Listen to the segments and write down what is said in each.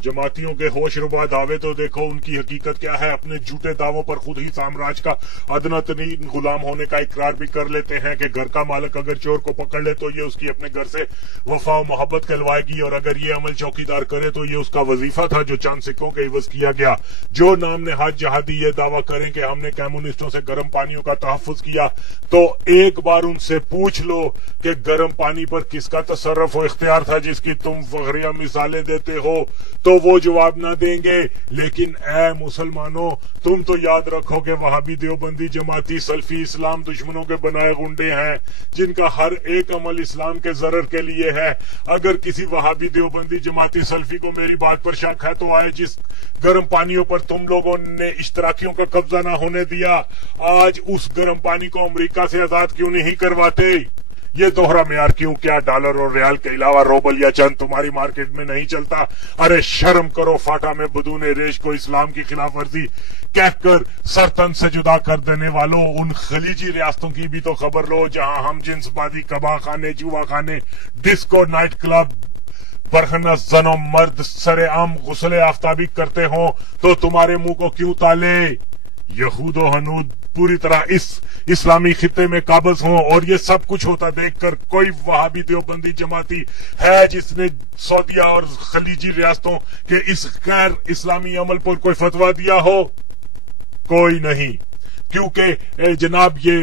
जमातियों के होशरुबा दावे तो देखो उनकी हकीकत क्या है। अपने झूठे दावों पर खुद ही साम्राज्य का अदनातनीन गुलाम होने का इकरार भी कर लेते हैं कि घर का मालिक अगर चोर को पकड़ ले तो ये उसकी अपने घर से वफा और मोहब्बत कहलवाएगी, और अगर ये अमल चौकीदार करे तो ये उसका वजीफा था जो चंद सिक्कों के इवज किया गया। जो नाम ने हाथ जहादी ये दावा करें कि हमने कम्युनिस्टों से गर्म पानियों का तहफ्फुज किया, तो एक बार उनसे पूछ लो कि गर्म पानी पर किसका तसर्रुफ और इख्तियार था जिसकी तुम फखरिया मिसालें देते हो, तो वो जवाब ना देंगे। लेकिन ए मुसलमानों, तुम तो याद रखो कि वहाबी देवबंदी जमाती सल्फी इस्लाम दुश्मनों के बनाए गुंडे हैं जिनका हर एक अमल इस्लाम के जरर के लिए है। अगर किसी वहाबी देवबंदी जमाती सल्फी को मेरी बात पर शक है तो आए जिस गर्म पानियों पर तुम लोगों ने इश्तराकियों का कब्जा ना होने दिया, आज उस गर्म पानी को अमेरिका से आजाद क्यों नहीं करवाते। ये दोहरा मेयार क्यों? क्या डॉलर और रियाल के अलावा रोबल या चंद तुम्हारी मार्केट में नहीं चलता? अरे शर्म करो, फाटा में बदूने रेश को इस्लाम की खिलाफ वर्जी कहकर सरतन से जुदा कर देने वालों, उन खलीजी रियासतों की भी तो खबर लो जहां हम जिन्सबाजी, कबा खाने, जुआ खाने, डिस्को, नाइट क्लब, बरहना जनो मर्द सरेआम गुस्ले आफ्ताबी करते हो तो तुम्हारे मुंह को क्यों ताले। यहूदो हनूद पूरी तरह इस इस्लामी खित्ते में काबज हों, और ये सब कुछ होता देखकर कोई वहाबी देवबंदी जमाती है जिसने सऊदीया और खलीजी रियासतों के इस गैर इस्लामी अमल पर कोई फतवा दिया हो? कोई नहीं, क्योंकि जनाब ये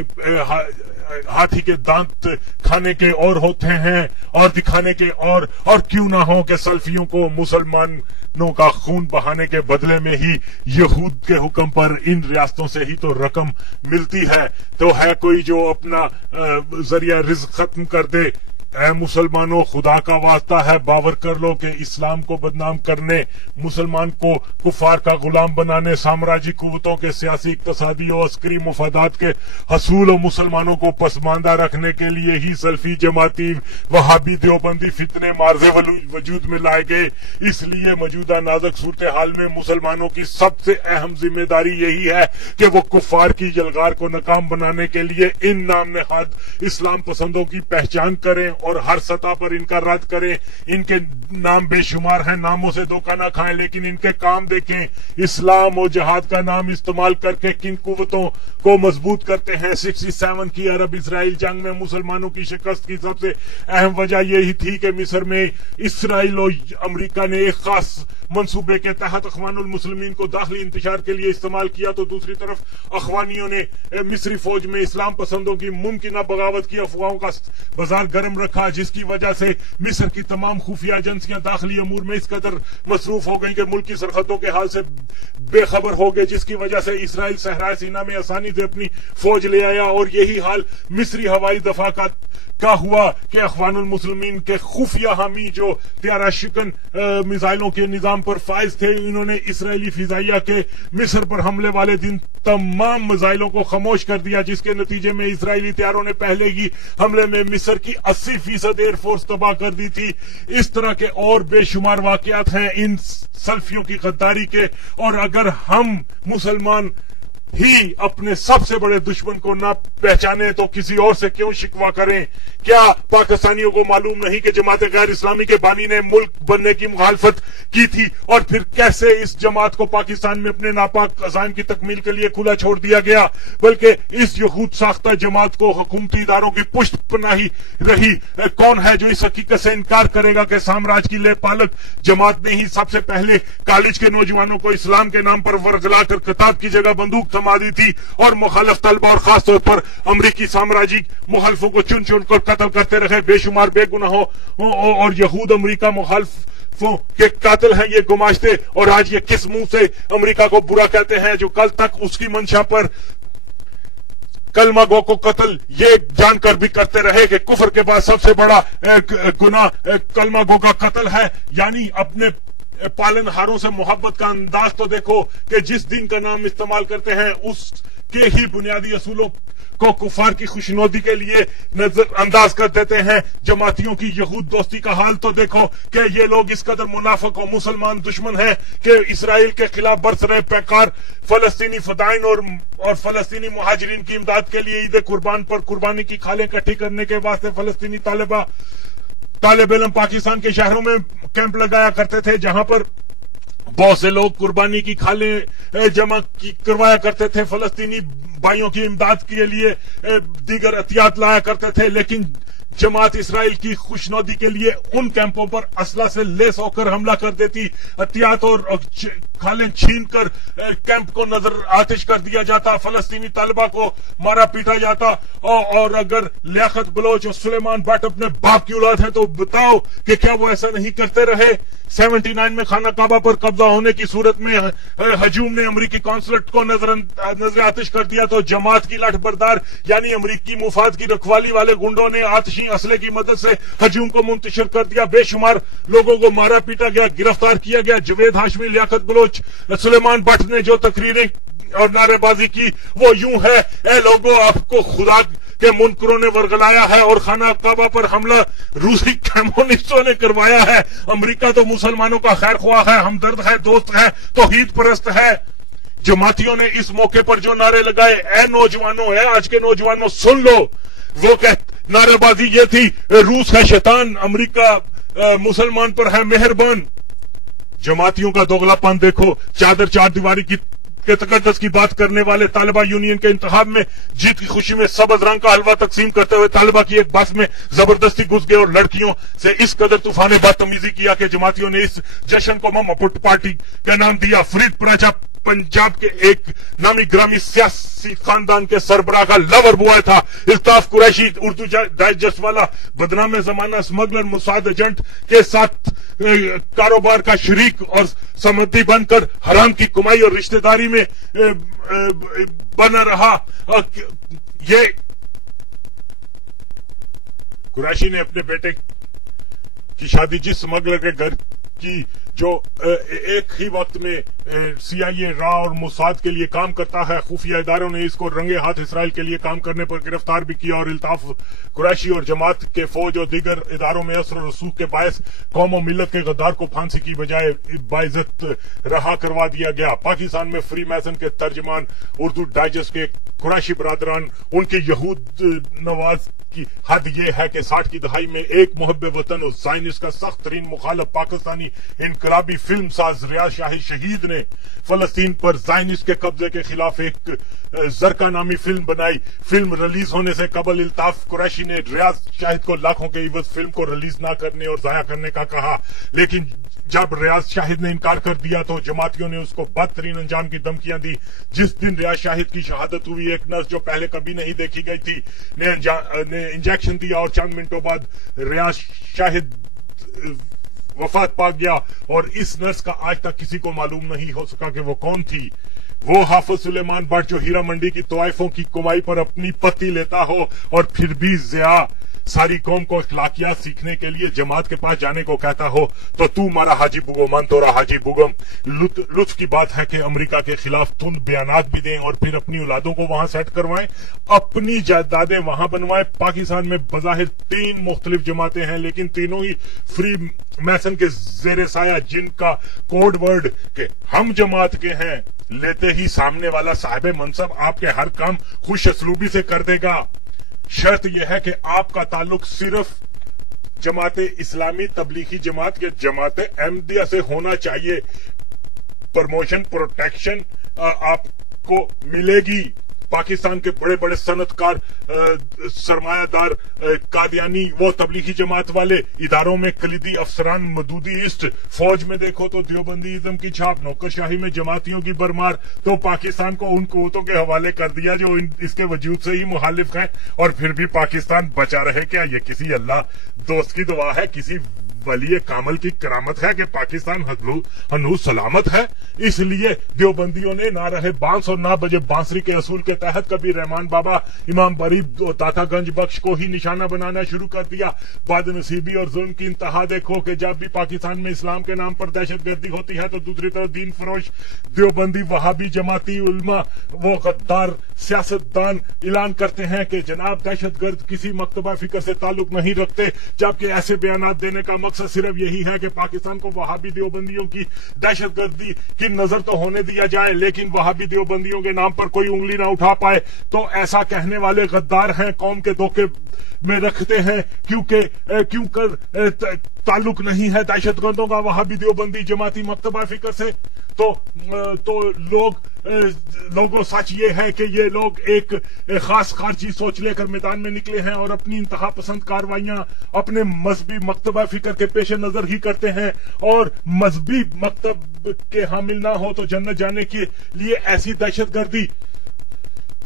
हाथी के दांत खाने के और होते हैं और दिखाने के और क्यों ना हो कि सल्फियों को मुसलमानों का खून बहाने के बदले में ही यहूद के हुक्म पर इन रियासतों से ही तो रकम मिलती है। तो है कोई जो अपना जरिया रिज़्क खत्म कर दे? ऐ मुसलमानों, खुदा का वास्ता है बावर कर लो कि इस्लाम को बदनाम करने, मुसलमान को कुफार का गुलाम बनाने, साम्राज्य कुव्वतों के सियासी, इक्तसादी और अस्करी मुफादात के हसूल और मुसलमानों को पसमानदा रखने के लिए ही सल्फी जमाती वहाबी देवबंदी फितने मार्जे वजूद में लाए गए। इसलिए मौजूदा नाजुक सूरत हाल में मुसलमानों की सबसे अहम जिम्मेदारी यही है कि वो कुफार की यलगार को नाकाम बनाने के लिए इन नाम नहाद इस्लाम पसंदों की पहचान करें और हर सतह पर इनका रद्द करें। इनके नाम बेशुमार हैं, नामों से धोखा ना खाएं, लेकिन इनके काम देखें। इस्लाम और जहाद का नाम इस्तेमाल करके किन कुव्वतों को मजबूत करते हैं। 67 की अरब इसराइल जंग में मुसलमानों की शिकस्त की सबसे अहम वजह यही थी कि मिस्र में इसराइल और अमरीका ने एक खास मंसूबे के तहत अखवानुल मुस्लिमीन को दाखिली इंतशार के लिए इस्तेमाल किया, तो दूसरी तरफ अखवानियों ने मिस्री फौज में इस्लाम पसंदों की मुमकिन बगावत की अफवाहों का बाजार गर्म रखा, जिसकी वजह से मिस्र की तमाम खुफिया एजेंसियां दाखिली अमूर में इस कदर मसरूफ हो गई कि मुल्क की सरहदों के हाल से बेखबर हो गए, जिसकी वजह से इसराइल सहराए सीना में आसानी से अपनी फौज ले आया। और यही हाल मिस्री हवाई दफा का हुआ कि अखवानुल मुस्लिमीन के खुफिया हामी जो त्यारा शिकन मिसाइलों के निजाम पर फाइज थे, इन्होंने इसराइली फिजाइया के मिस्र पर हमले वाले दिन तमाम मिसाइलों को खामोश कर दिया, जिसके नतीजे में इसराइली त्यारों ने पहले ही हमले में मिस्र की 80% एयरफोर्स तबाह कर दी थी। इस तरह के और बेशुमार वाकयात हैं इन सल्फियों की गद्दारी के। और अगर हम मुसलमान ही अपने सबसे बड़े दुश्मन को ना पहचाने तो किसी और से क्यों शिकवा करें? क्या पाकिस्तानियों को मालूम नहीं कि जमात गैर इस्लामी के बानी ने मुल्क बनने की मुखालफत की थी, और फिर कैसे इस जमात को पाकिस्तान में अपने नापाक अज़ाइम की तकमील के लिए खुला छोड़ दिया गया, बल्कि इस यहूद साख्ता जमात को हुकूमती इदारों की पुष्ट पनाही रही। कौन है जो इस हकीकत से इनकार करेगा कि साम्राज्य की लेपालक जमात ने ही सबसे पहले कॉलेज के नौजवानों को इस्लाम के नाम पर वर्गलाकर किताब की जगह बंदूक थमा दी थी, और मुखालिफ तलबा और खासतौर पर अमरीकी साम्राज्यिक मुखालिफों को चुन चुन कर कत्ल करते रहे। बेशुमार बेगुनाहों और यहूद अमरीका मुखालिफों के कातिल हैं ये गुमाश्ते, और आज ये किस मुंह से अमरीका को बुरा कहते हैं जो कल तक उसकी मंशा पर कलमा गो को कत्ल ये जानकर भी करते रहे कि कुफर के बाद सबसे बड़ा गुनाह कलमा गो का कत्ल है। यानी अपने पालनहारों से मोहब्बत का अंदाज तो देखो कि जिस दिन का नाम इस्तेमाल करते हैं उसके ही बुनियादी असूलों को कुफार की खुशनोदी के लिए नजरअंदाज कर देते हैं। जमातियों की यहूद दोस्ती का हाल तो देखो कि ये लोग इस कदर मुनाफिक और मुसलमान दुश्मन हैं कि इसराइल के खिलाफ बरसरे पैकार फलस्तीनी फदाइन और फलस्तीनी मुहाजिरीन की इमदाद के लिए ईद कुर्बान पर कुर्बानी की खालें इकट्ठी करने के वास्ते फलस्तीनी तालिब इल्म पाकिस्तान के शहरों में कैंप लगाया करते थे, जहां पर बहुत से लोग कुर्बानी की खालें जमा करवाया करते थे, फलस्तीनी भाइयों की इमदाद के लिए दीगर एहतियात लाया करते थे, लेकिन जमात इसराइल की खुशनौदी के लिए उन कैंपों पर असला से लेस होकर हमला कर देती, एहतियात और खालें छीन कर कैंप को नजर आतिश कर दिया जाता, फलस्तीनी तालिबा को मारा पीटा जाता। और अगर लियाकत बलोच और सुलेमान भट्ट अपने बाप की औलाद है तो बताओ कि क्या वो ऐसा नहीं करते रहे। 79 में खाना काबा पर कब्जा होने की सूरत में हजूम ने अमरीकी कॉन्सुलेट को नजर आतिश कर दिया तो जमात की लठबरदार यानी अमरीकी मुफाद की रखवाली वाले गुंडों ने आतिशी असले की मदद से हजूम को मुंतशिर कर दिया। बेशुमार लोगों को मारा पीटा गया, गिरफ्तार किया गया। जवेद हाशमी, लियाकत बलोच, सुलेमान भट्ट ने जो तकरीरें और नारेबाजी की वो यूं है, ए लोगों आपको खुदा के मुनकरों ने वर्गलाया है और खाना काबा पर हमला रूसी कम्युनिस्टों ने करवाया है। अमेरिका तो मुसलमानों का खैर ख्वाह है, हमदर्द है, दोस्त है, तौहीद परस्त है। जमातियों ने इस मौके पर जो नारे लगाए, ए नौजवानों, है आज के नौजवानों सुन लो, वो नारेबाजी ये थी, रूस है शैतान, अमेरिका मुसलमान पर है मेहरबान। जमातियों का दोगलापन देखो। चादर चार दीवारी के तकद्दस की बात करने वाले तालिबा यूनियन के इंतखाब में जीत की खुशी में सब्ज रंग का हलवा तकसीम करते हुए तालिबा की एक बस में जबरदस्ती घुस गए और लड़कियों से इस कदर तूफानी बदतमीजी किया कि जमातियों ने इस जश्न को ममा पुट पार्टी का नाम दिया। फरीद पराचा पंजाब के एक नामी ग्रामी सियासी खानदान के सरबराह का लवर बॉय था। इल्ताफ कुरैशी उर्दू डाइजेस्ट वाला बदनाम जमाना स्मगलर मुसाद एजेंट के साथ कारोबार का शरीक और समृद्धि बनकर हराम की कमाई और रिश्तेदारी में बना रहा। ये कुरैशी ने अपने बेटे की शादी जिस स्मगलर के घर की जो एक ही वक्त में CIA, रा और मुसाद के लिए काम करता है, खुफिया इदारों ने इसको रंगे हाथ इसराइल के लिए काम करने पर गिरफ्तार भी किया और इल्ताफ कुरैशी और जमात के फौज और दीगर इदारों में असर और रसूख के बायस कौम और मिलत के गद्दार को फांसी की बजाय बाइज्जत रहा करवा दिया गया। पाकिस्तान में फ्री मैसन के तर्जमान उर्दू डाइजेस्ट के कुरैशी बरादरान, उनके यहूद नवाज की हद यह है कि 60 की दहाई में एक मुहब्बे वतन और ज़ायनिस्ट का सख्त तरीन मुखालफ पाकिस्तानी इनकलाबी फिल्म साज रियाज शाहिद शहीद ने फलस्तीन पर ज़ायनिस्ट के कब्जे के खिलाफ एक जरका नामी फिल्म बनाई। फिल्म रिलीज होने से कबल इल्ताफ कुरैशी ने रियाज शाहिद को लाखों के इवज फिल्म को रिलीज न करने और जाया करने का कहा, लेकिन जब रियाज शाहिद ने इनकार कर दिया तो जमातियों ने उसको बदतरीन अंजाम की धमकियां दी। जिस दिन रियाज शाहिद की शहादत हुई, एक नर्स जो पहले कभी नहीं देखी गई थी ने इंजेक्शन दिया और चंद मिनटों बाद रियाज शाहिद वफात पा गया और इस नर्स का आज तक किसी को मालूम नहीं हो सका कि वो कौन थी। वो हाफिज सुलेमान भट्ट जो हीरा मंडी की तोائफों की कमाई पर अपनी पत्ती लेता हो और फिर भी ज़िया सारी कौम को अखलाकियात सीखने के लिए जमात के पास जाने को कहता हो, तो तू मारा हाजी बुगो मन तोरा हाजी बुगम। लुत्फ की बात है कि अमेरिका के खिलाफ तुम बयानात भी दें और फिर अपनी औलादों को वहां सेट करवाएं, अपनी जायदादें वहां बनवाएं। पाकिस्तान में बज़ाहिर 3 मुख्तलिफ जमातें हैं, लेकिन तीनों ही फ्री मैसन के जेर साया, जिनका कोड वर्ड के हम जमात के हैं, लेते ही सामने वाला साहिब मनसब आपके हर काम खुश असलूबी से कर देगा। शर्त यह है कि आपका ताल्लुक सिर्फ जमात इस्लामी तबलीगी जमात या जमात अहमदिया से होना चाहिए। प्रमोशन, प्रोटेक्शन आपको मिलेगी। पाकिस्तान के बड़े बड़े सनतकार, सरमायादार, कादियानी, वो तबलीगी जमात वाले इदारों में कलीदी अफसरान, मदूदीस्ट, फौज में देखो तो देवबंदीइज्म की छाप, नौकरशाही में जमातियों की बरमार, तो पाकिस्तान को उन कुव्वतों के हवाले कर दिया जो इसके वजूद से ही मुखालिफ हैं, और फिर भी पाकिस्तान बचा रहे। क्या ये किसी अल्लाह दोस्त की दुआ है, किसी वली कामल की करामत है कि पाकिस्तान हनूज सलामत है? इसलिए देवबंदियों ने ना रहे बांस और ना बजे बांसुरी के असूल के तहत कभी रहमान बाबा, इमाम बरी, दाता गंज बख्श को ही निशाना बनाना शुरू कर दिया। बदनसीबी और जुल्म की इंतहा देखो कि जब भी पाकिस्तान में इस्लाम के नाम पर दहशतगर्दी होती है तो दूसरी तरफ दीन फरोश देवबंदी, वहाबी, जमाती उल्मा, वो गद्दार सियासतदान ऐलान करते हैं कि जनाब दहशतगर्द किसी मकतबा फिक्र से ताल्लुक नहीं रखते, जबकि ऐसे बयान देने का मकसद मकसद सिर्फ यही है कि पाकिस्तान को वहाबी देवबंदियों की दहशतगर्दी की नजर तो होने दिया जाए, लेकिन वहाबी देवबंदियों के नाम पर कोई उंगली ना उठा पाए। तो ऐसा कहने वाले गद्दार हैं, कौम के धोखे में रखते हैं, क्योंकि ताल्लुक नहीं है दहशतगर्दों का वहाबी देवबंदी जमाती मकतबा फिक्र से। तो लोगों सच ये है कि ये लोग एक खास खारजी सोच लेकर मैदान में निकले हैं और अपनी इंतहा पसंद कार्रवाइयां अपने मजहबी मकतबा फिक्र के पेश नजर ही करते हैं, और मजहबी मकतब के हामिल ना हो तो जन्नत जाने के लिए ऐसी दहशतगर्दी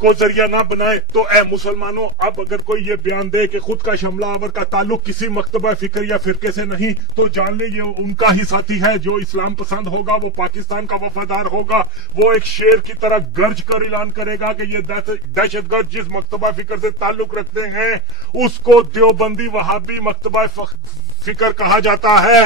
को जरिया ना बनाए। तो ए मुसलमानों, अब अगर कोई ये बयान दे कि खुद का शमला आवर का ताल्लुक किसी मकतबा फिक्र या फिरके से नहीं, तो जान ले ये उनका ही साथी है। जो इस्लाम पसंद होगा वो पाकिस्तान का वफादार होगा, वो एक शेर की तरह गर्ज कर ऐलान करेगा कि ये दहशतगर्द जिस मकतबा फिक्र से ताल्लुक रखते हैं उसको देवबंदी वहाबी मकतबा फिक्र कहा जाता है।